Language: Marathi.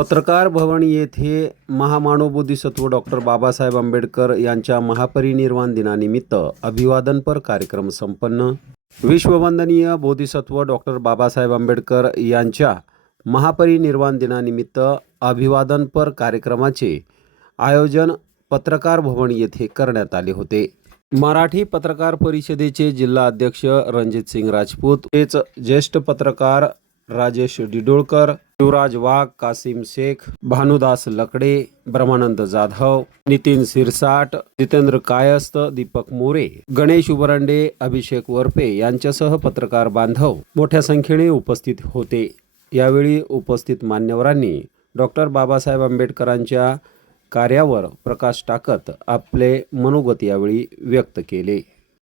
पत्रकार भवन येथे महामानव बोधिसत्व डॉक्टर बाबासाहेब आंबेडकर यांच्या महापरिनिर्वाण दिनानिमित्त अभिवादनपर कार्यक्रम संपन्न। विश्ववंदनीय बोधिसत्व डॉक्टर बाबासाहेब आंबेडकर यांच्या महापरिनिर्वाण दिनानिमित्त अभिवादनपर कार्यक्रमाचे आयोजन पत्रकार भवन येथे करण्यात आले होते। मराठी पत्रकार परिषदेचे जिल्हा अध्यक्ष रणजित सिंग राजपूत, हेच ज्येष्ठ पत्रकार राजेश डिडोळकर, शिवराज वाघ, कासिम शेख, भानुदास लकडे, ब्रह्मानंद जाधव, नितीन सिरसाट, जितेंद्र कायस्थ, दीपक मोरे, गणेश उबरांडे, अभिषेक वरपे यांच्यासह पत्रकार बांधव मोठ्या संख्येने उपस्थित होते। यावेळी उपस्थित मान्यवरांनी डॉक्टर बाबासाहेब आंबेडकरांच्या कार्यावर प्रकाश टाकत आपले मनोगत यावेळी व्यक्त केले।